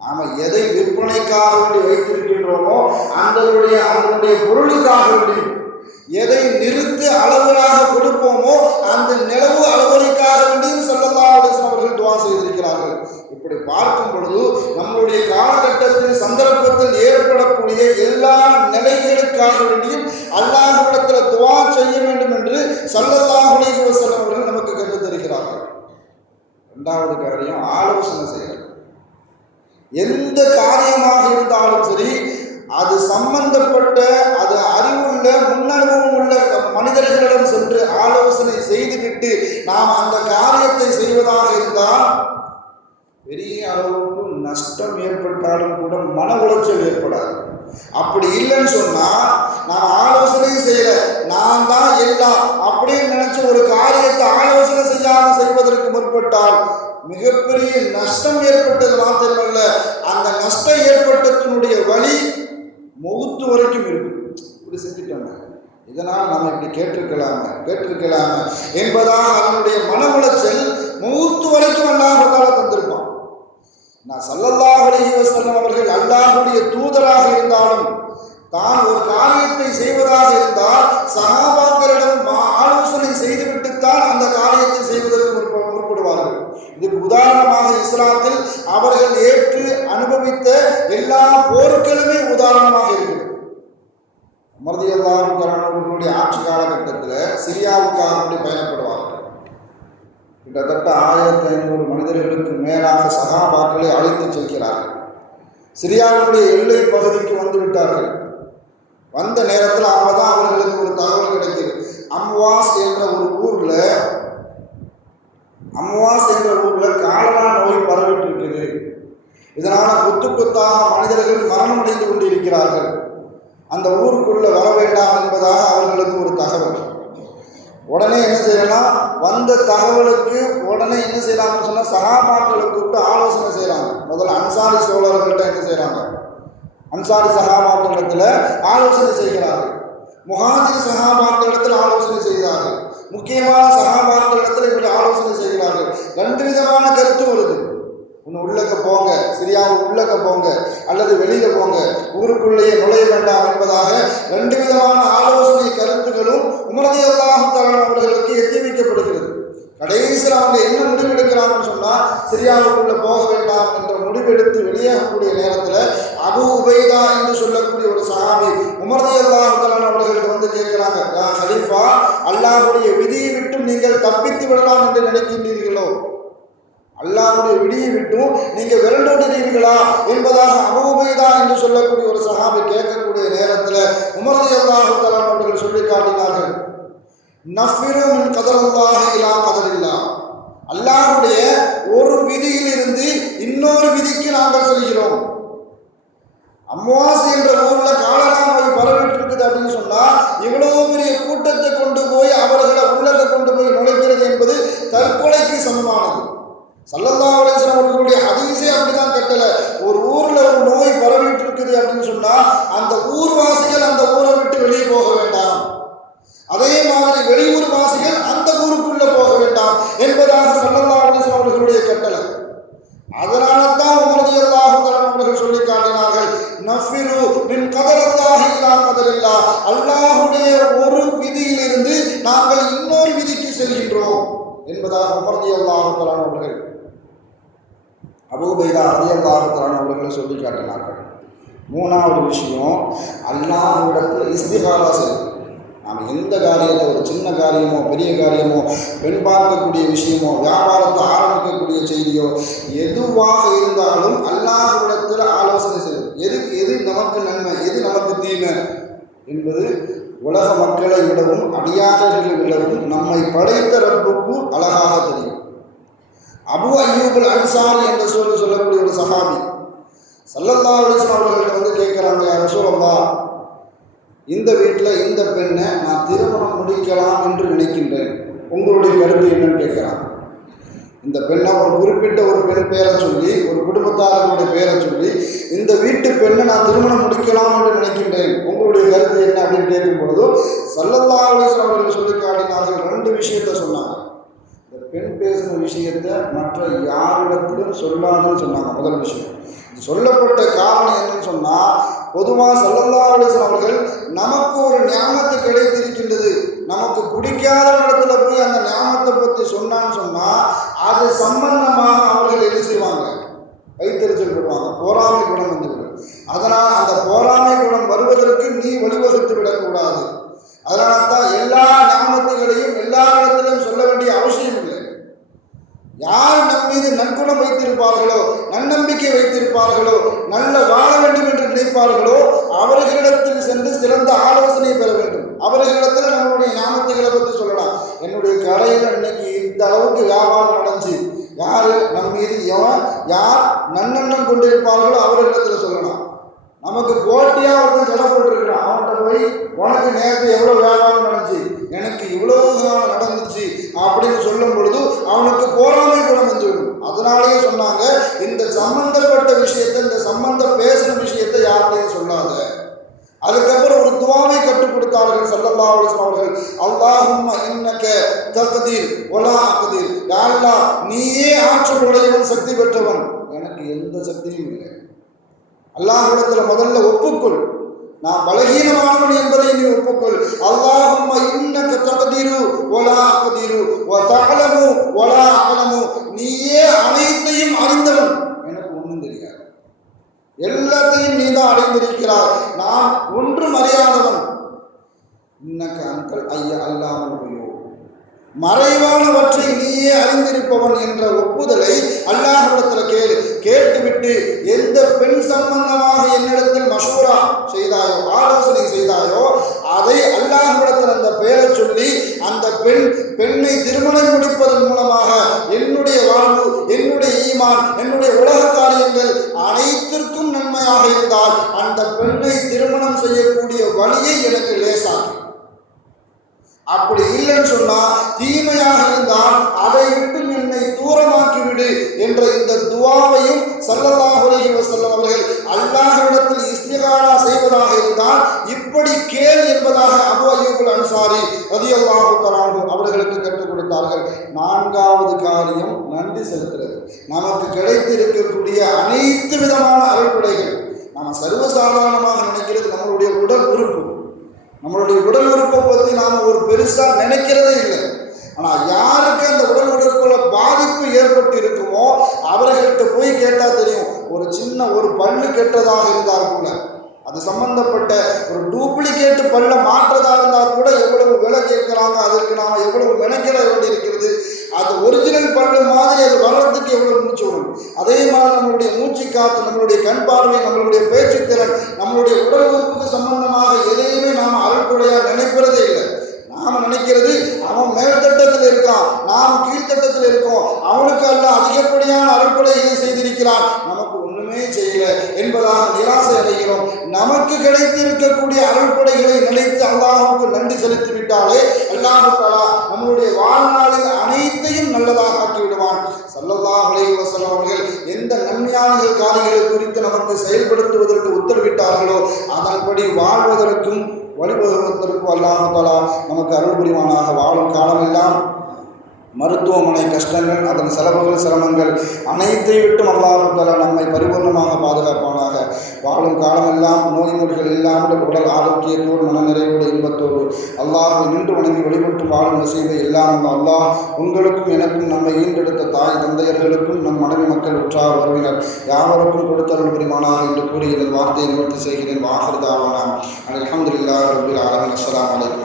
நாம எதை விற்பனைக்காக வேண்டி வைத்திருக்கின்றோமோ அதனுடைய பொருளுக்காக வேண்டி எதை நிறுத்து அளவுகளாக கொடுப்போமோ அந்த நிலவு அளவுகளுக்காக வேண்டியும் ஸல்லல்லாஹு அலைஹி வஸல்லம் அவர்கள் துஆ செய்திருக்கிறார்கள். இப்படி பார்க்கும் பொழுது நம்முடைய காலகட்டத்தில் சந்தர்ப்பத்தில் ஏற்படக்கூடிய எல்லா நிலைகளுக்காக வேண்டியும் அல்லாஹ்விடத்தில் துஆ செய்ய வேண்டும் என்று ஸல்லல்லாஹு அலைஹி வஸல்லம் அவர்கள் நமக்கு கற்றுத் தருகிறார்கள். இரண்டாவது காரியம் ஆலோசனை செய்கிறது. எந்த காரியமாக இருந்தாலும் சரி, அது சம்பந்தப்பட்ட அது அறிவுள்ள முன்னனுபவம் உள்ள மனிதர்களிடம் சென்று ஆலோசனை செய்துவிட்டு நாம் அந்த காரியத்தை செய்வதாக இருந்தால் பெரிய அளவுக்கு நஷ்டம் ஏற்பட்டாலும் கூட மன உளைச்சல் ஏற்படாது. அப்படி இல்லைன்னு சொன்னா, நான் ஆலோசனை செய்யல, நான் தான் எல்லாம் அப்படின்னு நினைச்ச ஒரு காரியத்தை ஆலோசனை செய்யாமல் செய்வதற்கு முற்பட்டால் மிகப்பெரிய நஷ்டம் ஏற்பட்டது மாத்திரமல்ல, அந்த நஷ்டம் ஏற்பட்டதனுடைய வழி மௌத்து வரைக்கும் இருக்கும். இப்படி செஞ்சுட்டோங்க, இதனால் நாம் இப்படி கேட்டிருக்கலாமே என்பதாக அதனுடைய மன உளைச்சல் மௌத்து வரைக்கும் அல்லாஹ் தந்திருப்பான். நான் ஸல்லல்லாஹு அலைஹி வஸல்லம் அவர்கள் அல்லாஹ்வுடைய தூதராக இருந்தாலும் தான் ஒரு காரியத்தை செய்வதாக இருந்தால் சஹாபாக்களிடம் ஆலோசனை செய்துவிட்டுத்தான் அந்த காரியத்தை செய்வதற்கு முற்படுவார்கள். இதுக்கு உதாரணமாக இஸ்லாத்தில் அவர்கள் ஏற்று அனுபவித்த எல்லா போர்களுமே உதாரணமாக இருக்கிறது. உமர் ரலியல்லாஹு அன்ஹு அவர்களுடைய ஆட்சி காலகட்டத்தில் சிரியாவுக்காக பயணப்படுவார்கள். கிட்டத்தட்ட 1500 மனிதர்களுக்கு மேலாக சஹாபாக்களை அழைத்து செல்கிறார்கள். சிரியாவுடைய எல்லை பகுதிக்கு வந்து விட்டார்கள். வந்த நேரத்தில் அப்பதான் அவர்களுக்கு ஒரு தகவல் கிடைக்குது. அம்வாஸ் என்ற ஊர்ல காலரா நோய் பரவிட்டு இருக்குது. இதனால கொத்தாக மனிதர்கள் மரணம் அடைந்து கொண்டிருக்கிறார்கள். அந்த ஊருக்குள்ள வர வேண்டாம் என்பதாக அவர்களுக்கு ஒரு தகவல். உடனே என்ன செய்யலாம், வந்த தகவலுக்கு உடனே என்ன செய்யலாம்னு சொன்னா, சஹாபாக்களை கூப்பிட்டு ஆலோசனை செய்யறாங்க. முதல்ல அன்சாரி சோழர்கள்ட்ட என்ன செய்யறாங்க, அன்சாரி சஹாபாக்களிடத்துல ஆலோசனை செய்கிறார்கள். முஹாஜிர் சஹாபாக்களிடத்தில் ஆலோசனை செய்கிறார்கள். முக்கியமான சஹாபாக்களிடத்தில் இப்படி ஆலோசனை செய்கிறார்கள். 2 விதமான கருத்து வருது. ஒன்று உள்ளக்க போங்க, சிரியாவை உள்ளக்க போங்க, அல்லது வெளியில போங்க, ஊருக்குள்ளேயே நுழைய வேண்டாம் என்பதாக 2 விதமான ஆலோசனை கருத்துக்களும் உமர் ரலியல்லாஹு தஆலா அவர்களுக்கு எத்தி வைக்கப்படுகிறது. கடைசியில் அவங்க என்ன முடிவெடுக்கிறாங்கன்னு சொன்னா, சிரியாவுக்குள்ள போக வேண்டாம் என்ற முடிவெடுத்து வெளியாகக்கூடிய நேரத்தில் அபூ உபைதா என்று சொல்லக்கூடிய ஒரு சஹாபி உமர் ரலியல்லாஹு தஆலா அவர்களுக்கு வந்து கேட்கிறாங்க, ஹலீஃபா, அல்லாஹ்வுடைய விதியை விட்டு நீங்கள் தப்பித்து விடலாம் என்று நினைக்கின்றீர்களோ, அல்லாஹ்வுடைய விதியை விட்டும் நீங்க விரண்டோடுகிறீர்களா என்பதாக அபூ உபைதா என்று சொல்லக்கூடிய ஒரு சஹாபி கேட்கக்கூடிய நேரத்தில் உமர் ரலியல்லாஹு தஆலா அவர்கள் சொல்லி காட்டினார்கள், நஃபிரு மின் கதரில்லாஹி இலா கதரில்லாஹ், அல்லாஹ்வுடைய ஒரு விதியிலிருந்து இன்னொரு விதிக்கு நாங்கள் செல்கிறோம். அம்வாஸ் என்ற ஊர்ல காலரா நோய் பரவிட்டு இருக்குது அப்படின்னு சொன்னா, இவ்வளவு பெரிய கூட்டத்தை கொண்டு போய் அவர்களை உள்ளத்தை கொண்டு போய் நுழைக்கிறது என்பது தற்கொலைக்கு சமமானது. ஸல்லல்லாஹு அலைஹி வஸல்லம் அவர்களுடைய ஹதீஸே அப்படிதான் கட்டல. ஒரு ஊர்ல ஒரு நோய் பரவிட்டு இருக்குது அப்படின்னு சொன்னா, அந்த ஊர்வாசிகள் அந்த ஊரை விட்டு வெளியே போக வேண்டாம், அதே மாதிரி வெளியூர் வாசிகள் அந்த ஊருக்குள்ள போக வேண்டாம் என்பதாக ஸல்லல்லாஹு அலைஹி வஸல்லம் அவர்களுடைய கட்டளை. அதனால தான் உமர் ரலியல்லாஹு தஆலா அவர்கள் சொல்லி காட்டினார்கள், நஃபிரு மின் கதரில்லாஹி இலா கதரில்லாஹ், அல்லாஹ்வுடைய ஒரு விதியிலிருந்து நாங்கள் இன்னொரு விதிக்கு செல்கின்றோம் என்பதாக உமர் ரலியல்லாஹு தஆலா அவர்கள் அபூ உபைதா ரலியல்லாஹு தஆலா அவர்கள் சொல்லி காட்டினார்கள். மூணாவது விஷயம், அல்லாஹ்விடத்தில் இஸ்திகாரா செய்வது. நாம் எந்த காரியத்தை, ஒரு சின்ன காரியமோ பெரிய காரியமோ, பெண் பார்க்கக்கூடிய விஷயமோ, வியாபாரத்தை ஆரம்பிக்கக்கூடிய செய்தியோ, எதுவாக இருந்தாலும் அல்லாஹ்விடத்தில் ஆலோசனை செய்வது. எது நமக்கு நன்மை, எது நமக்கு தீமை, என்பது உலக மக்களை விடவும் அடியார்களை விடவும் நம்மை படைத்த ரப்புக்கு அழகாக தெரியும். அபு அய்யூபுல் அன்சாரி என்ற சொல்லக்கூடிய ஒரு சஹாபி ஸல்லல்லாஹு அலைஹி வஸல்லம் அவர்கள் கேட்குறாங்க, யா ரசூலல்லாஹ், இந்த வீட்டில் இந்த பெண்ணை நான் திருமணம் முடிக்கலாம் என்று நினைக்கின்றேன், உங்களுடைய கருத்து என்னன்னு கேட்குறாங்க. இந்த பெண்ணை ஒரு குறிப்பிட்ட ஒரு பெண் பேரை சொல்லி, ஒரு குடும்பத்தாரர்களுடைய பேரை சொல்லி, இந்த வீட்டு பெண்ணை நான் திருமணம் முடிக்கலாம் என்று நினைக்கின்றேன், உங்களுடைய கருத்து என்ன அப்படின்னு கேட்கும் பொழுது ஸல்லல்லாஹு அலைஹி வஸல்லம் அவர்கள் சொல்லி காட்டினார்கள். 2 விஷயத்த சொன்னாங்க. இந்த பெண் பேசின விஷயத்தை மற்ற யாரிடத்திலும் சொல்லாதுன்னு சொன்னாங்க. முதல் விஷயம். சொல்லப்பட்ட காரணம் என்னன்னு சொன்னால், பொதுவாக ஸல்லல்லாஹு அலைஹி வஸல்லம் அவர்கள் நமக்கு ஒரு ஞானத்து கிடைத்திருக்கின்றது, நமக்கு பிடிக்காத இடத்துல போய் அந்த ஞானத்தை பற்றி சொன்னான்னு சொன்னால் அது சம்பந்தமாக அவர்கள் என்ன செய்வாங்க, வைத்தறிச்சல் விடுவாங்க, போராமை குணம் வந்துவிடும். அதனால் அந்த போராமை குணம் வருவதற்கு நீ வழிவகுத்து விடக்கூடாது. அதனால தான் எல்லா ஞானத்துகளையும் எல்லா இடத்திலும் சொல்ல வேண்டிய அவசியம் இல்லை. யார் நம் மீது நற்குணம் வைத்திருப்பார்களோ, நன்னம்பிக்கை வைத்திருப்பார்களோ, நல்ல வாழ வேண்டும் என்று நினைப்பார்களோ அவர்களிடத்தில் சென்று சிறந்த ஆலோசனை பெற வேண்டும். அவர்களிடத்தில் நம்மளுடைய ஞாபகத்துகளை பற்றி சொல்லலாம். என்னுடைய கடையில் இன்னைக்கு இந்த அளவுக்கு வியாபாரம் நடந்துச்சு, யார் நம் மீது யார் நன்னெண்ணம் கொண்டிருப்பார்களோ அவர்களிடத்தில் சொல்லலாம். நமக்கு போட்டியாக ஒருத்தன் கடை போட்டிருக்கிறான், அவன்கிட்ட போய் உனக்கு நேரத்தை எவ்வளோ வியாபாரம் நடந்துச்சு, எனக்கு இவ்வளவு நடந்துச்சு அப்படின்னு சொல்லும் பொழுது அவனுக்கு போராமை குணம் வந்துவிடும். அதனாலேயே சொன்னாங்க, இந்த சம்பந்தப்பட்ட விஷயத்தை, இந்த சம்பந்தம் பேசுகிற விஷயத்தை யார்கிட்டையும் சொல்லாத. அதுக்கப்புறம் ஒரு துவாவை கற்றுக் கொடுத்தார்கள் ஸல்லல்லாஹு அலைஹி வஸல்லம் அவர்கள். அல்லாஹும்ம இன்னக தக்தீர் வலா அக்தீர், யா அல்லாஹ், நீயே ஆற்றல் உடையவன், சக்தி பெற்றவன், எனக்கு எந்த சக்தியும் இல்லை. அல்லாஹ்விடத்தில் முதல்ல ஒப்புக்கொள், நான் பலகீனமானவன் என்பதை நீ ஒப்புக்கொள். அல்லாஹும்ம இன்னக தக்தீரு வலா அக்தீரு வ தஅலமு வலா அஅலமு, நீயே அனைத்தையும் அறிந்தவன், எனக்கு ஒன்றும் தெரியாது, எல்லாத்தையும் நீ தான் அறிந்திருக்கிறாய், நான் ஒன்றும் அறியாதவன். இன்னக அன்கல் ஐய அல்லாமல் உயோ, மறைவானவற்றை நீயே அறிந்திருப்பவன் என்ற ஒப்புதலை அல்லாஹ்விடத்தில் கேட்டுவிட்டு எந்த பெண் சம்பந்தமாக என்னிடத்தில் மஷூரா செய்தாயோ, ஆலோசனை செய்தாயோ, அதை அல்லாஹ்விடத்தில் அந்த பெயரை சொல்லி அந்த பெண்ணை திருமணம் முடிப்பதன் மூலமாக என்னுடைய வாழ்வு, என்னுடைய ஈமான், என்னுடைய உலக காரியங்கள் அனைத்திற்கும் நன்மையாக இருந்தால் அந்த பெண்ணை திருமணம் செய்யக்கூடிய வழியை எனக்கு லேசாகும். அப்படி இல்லைன்னு சொன்னா, தீமையாக இருந்தால் அதை விட்டு என்னை தூரமாக்கிவிடு என்ற இந்த துவாவையும் ஸல்லல்லாஹு அலைஹி வஸல்லம் அவர்கள் அல்லாஹ்விடத்தில் இஸ்திகாரா செய்வதாக இருந்தால் இப்படி கேள் என்பதாக அபு அய்யூபுல் அன்சாரி ரலியல்லாஹு தஆலா அவர்களுக்கு கற்றுக் கொடுத்தார்கள். 4வது காரியம் நன்றி செலுத்துறது. நமக்கு கிடைத்திருக்கக்கூடிய அனைத்து விதமான அருள்கொடைகள் நாம் சர்வசாதாரணமாக நினைக்கிறது நம்மளுடைய உடல் உறுப்பு. நம்மளுடைய உடல் உறுப்பை பற்றி நாம் ஒரு பெருசாக நினைக்கிறதே இல்லை. ஆனால் யாருக்கு அந்த உடல் உறுப்புல பாதிப்பு ஏற்பட்டு இருக்குமோ அவர்கள்ட்ட போய் கேட்டால் தெரியும். ஒரு சின்ன ஒரு பல்லு கெட்டதாக இருந்தால் கூட, அது சம்பந்தப்பட்ட ஒரு டூப்ளிகேட் பல்ல மாற்றதாக இருந்தால் கூட எவ்வளவு விலை கேட்குறாங்க, அதற்கு நாம் எவ்வளவு மெனக்கிட வேண்டியிருக்கிறது. அது ஒரிஜினல் பல்லு மாதிரி அது வர்றதுக்கு எவ்வளவு மூச்சு விடும். அதே மாதிரி நம்மளுடைய மூச்சு காற்று, நம்மளுடைய கண் பார்வை, நம்மளுடைய பேச்சுத்திறன், நம்மளுடைய உடல் உறுப்புக்கு சம்பந்தமாக எதையுமே நாம் அருள்கொடையாக நினைக்கிறதே இல்லை. நாம் நினைக்கிறது அவன் மேல்தட்டத்தில் இருக்கான், நாம் கீழ்த்தட்டத்தில் இருக்கோம், அவனுக்கு அல்ல அதிகப்படியான அருள்கொடைகளை செய்திருக்கிறான், நமக்கு ஒன்றுமே செய்யல என்பதாக நிராசை அடைகிறோம். நமக்கு கிடைத்திருக்கக்கூடிய அருள்கொடைகளை நினைத்து அல்லாஹ்வுக்கு நன்றி செலுத்திவிட்டாலே அல்லாஹ் தஆலா நம்மளுடைய வாழ்நாளில் அனைத்தையும் நல்லதாக ஆக்கிவிடுவான். ஸல்லல்லாஹு அலைஹி வஸல்லம் அவர்கள் எந்த நன்மையான காரியங்களை குறித்து நமக்கு செயல்படுத்துவதற்கு உத்தரவிட்டார்களோ அதன்படி வாழ்வதற்கும் வழிபடுவதற்கும் அல்லாஹ் தஆலா நமக்கு அருள் புரிவானாக. வாழும் காலமெல்லாம் மருத்துவமனை கஷ்டங்கள், அதன் செலவுகள், சிரமங்கள் அனைத்தை விட்டும் அல்லாஹ் தஆலா நம்மை பரிபூர்ணமாக பாதுகாப்பானாக. வாழும் காலமெல்லாம் நோய் நொடிகள் இல்லாமல் உடல் ஆரோக்கியத்தோடு மனநிறைவோடு இன்பத்தோடு அல்லாஹ்வை நின்று வணங்கி வழிபட்டு வாழும் நசீபை எல்லாம் அல்லாஹ் உங்களுக்கும் எனக்கும் நம்மை ஈண்டெடுத்த தாய் தந்தையர்களுக்கும் நம் மனைவி மக்கள் உற்றார் உறவினர் யாவருக்கும் கொடுத்தருள் புரிவானாக என்று கூறி எனது வார்த்தையை நிவர்த்தி செய்கிறேன். வாஹிர் தாவானா அல்ஹம்துலில்லாஹி ரப்பில் ஆலமீன். அஸ்ஸலாமு அலைக்கும்.